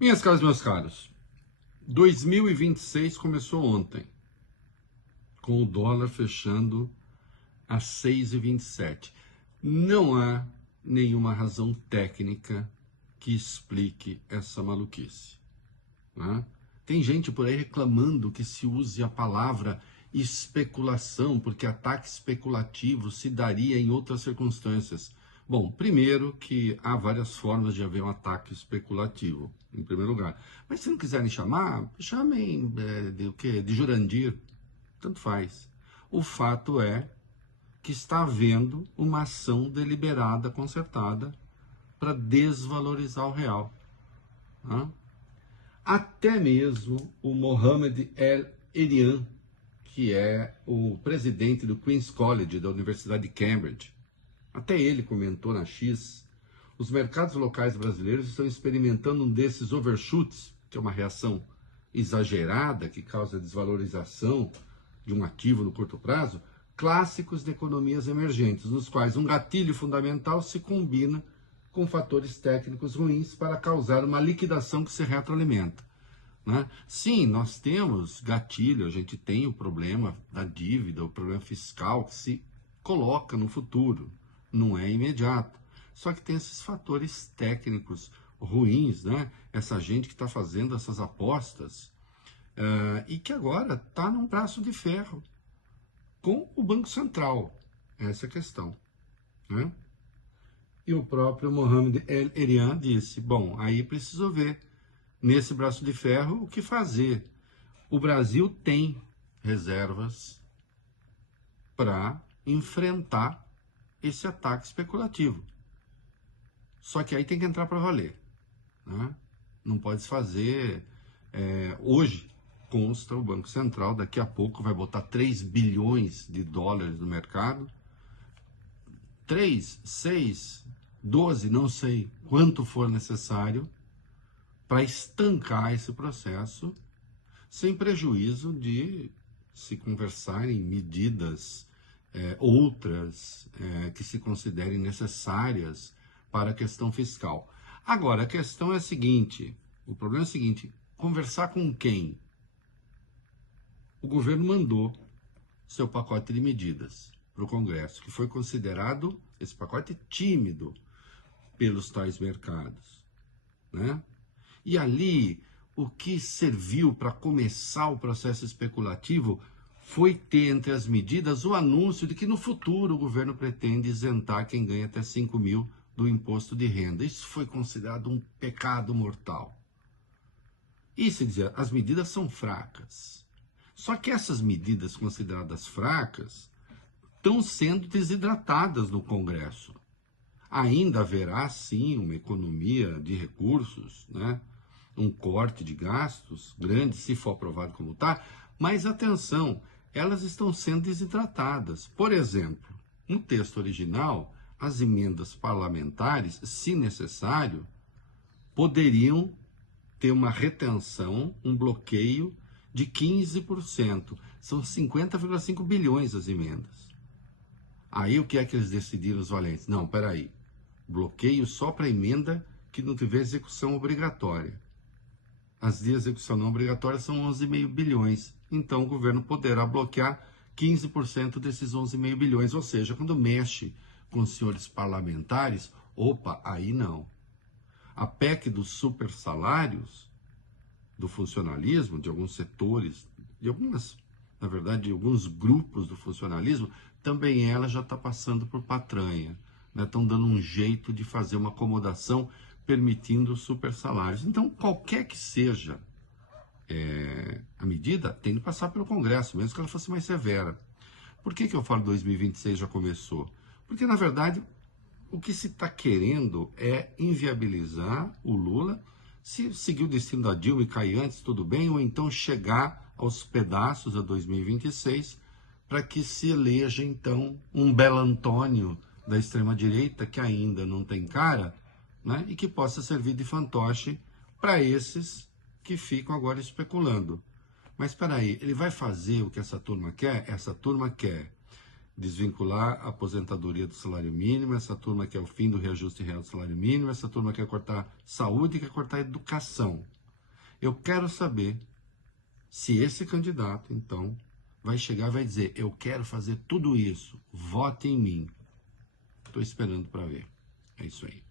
Minhas caras, meus caros, 2026 começou ontem, com o dólar fechando a 6,27. Não há nenhuma razão técnica que explique essa maluquice, né? Tem gente por aí reclamando que se use a palavra especulação, porque ataque especulativo se daria em outras circunstâncias. Bom, primeiro que há várias formas de haver um ataque especulativo, em primeiro lugar. Mas se não quiserem chamar, chamem de o quê? De Jurandir, tanto faz. O fato é que está havendo uma ação deliberada, concertada, para desvalorizar o real, né? Até mesmo o Mohamed El-Erian, que é o presidente do Queen's College da Universidade de Cambridge, até ele comentou na X: os mercados locais brasileiros estão experimentando um desses overshoots, que é uma reação exagerada que causa desvalorização de um ativo no curto prazo, clássicos de economias emergentes, nos quais um gatilho fundamental se combina com fatores técnicos ruins para causar uma liquidação que se retroalimenta, né? Sim, nós temos gatilho, a gente tem o problema da dívida, o problema fiscal que se coloca no futuro, não é imediato. Só que tem esses fatores técnicos ruins, né? Essa gente que está fazendo essas apostas e que agora está num braço de ferro com o Banco Central. Essa é a questão, né? E o próprio Mohamed El-Erian disse: bom, aí preciso ver nesse braço de ferro o que fazer. O Brasil tem reservas para enfrentar esse ataque especulativo. Só que aí tem que entrar para valer, né? Não pode se fazer. Hoje consta o Banco Central, daqui a pouco vai botar 3 bilhões de dólares no mercado. 3, 6, 12, não sei quanto for necessário para estancar esse processo, sem prejuízo de se conversar em medidas outras que se considerem necessárias para a questão fiscal. Agora, a questão é a seguinte, o problema é o seguinte: conversar com quem? O governo mandou seu pacote de medidas para o Congresso, que foi considerado, esse pacote, tímido pelos tais mercados, né? E ali, o que serviu para começar o processo especulativo foi ter entre as medidas o anúncio de que no futuro o governo pretende isentar quem ganha até 5 mil do imposto de renda. Isso foi considerado um pecado mortal. E se dizia, as medidas são fracas. Só que essas medidas consideradas fracas estão sendo desidratadas no Congresso. Ainda haverá, sim, uma economia de recursos, né? Um corte de gastos grande, se for aprovado como está, mas atenção, elas estão sendo desidratadas. Por exemplo, no texto original, as emendas parlamentares, se necessário, poderiam ter uma retenção, um bloqueio de 15%. São 50,5 bilhões as emendas. Aí o que é que eles decidiram, os valentes? Não, peraí, bloqueio só para emenda que não tiver execução obrigatória. As de execução não obrigatória são 11,5 bilhões. Então o governo poderá bloquear 15% desses 11,5 bilhões. Ou seja, quando mexe com os senhores parlamentares, opa, aí não. A PEC dos super salários, do funcionalismo, de alguns setores, de algumas, na verdade, de alguns grupos do funcionalismo, também ela já está passando por patranha, né? Estão dando um jeito de fazer uma acomodação permitindo super salários. Então, qualquer que seja a medida, tem que passar pelo Congresso, mesmo que ela fosse mais severa. Por que eu falo 2026 já começou? Porque, na verdade, o que se está querendo é inviabilizar o Lula. Se seguir o destino da Dilma e cair antes, tudo bem, ou então chegar aos pedaços a 2026 para que se eleja, então, um Belo Antônio da extrema-direita, que ainda não tem cara, né, e que possa servir de fantoche para esses que ficam agora especulando. Mas espera aí, ele vai fazer o que essa turma quer? Essa turma quer desvincular a aposentadoria do salário mínimo, essa turma quer o fim do reajuste real do salário mínimo, essa turma quer cortar saúde, quer cortar educação. Eu quero saber se esse candidato, então, vai chegar e vai dizer: eu quero fazer tudo isso, vote em mim. Estou esperando para ver. É isso aí.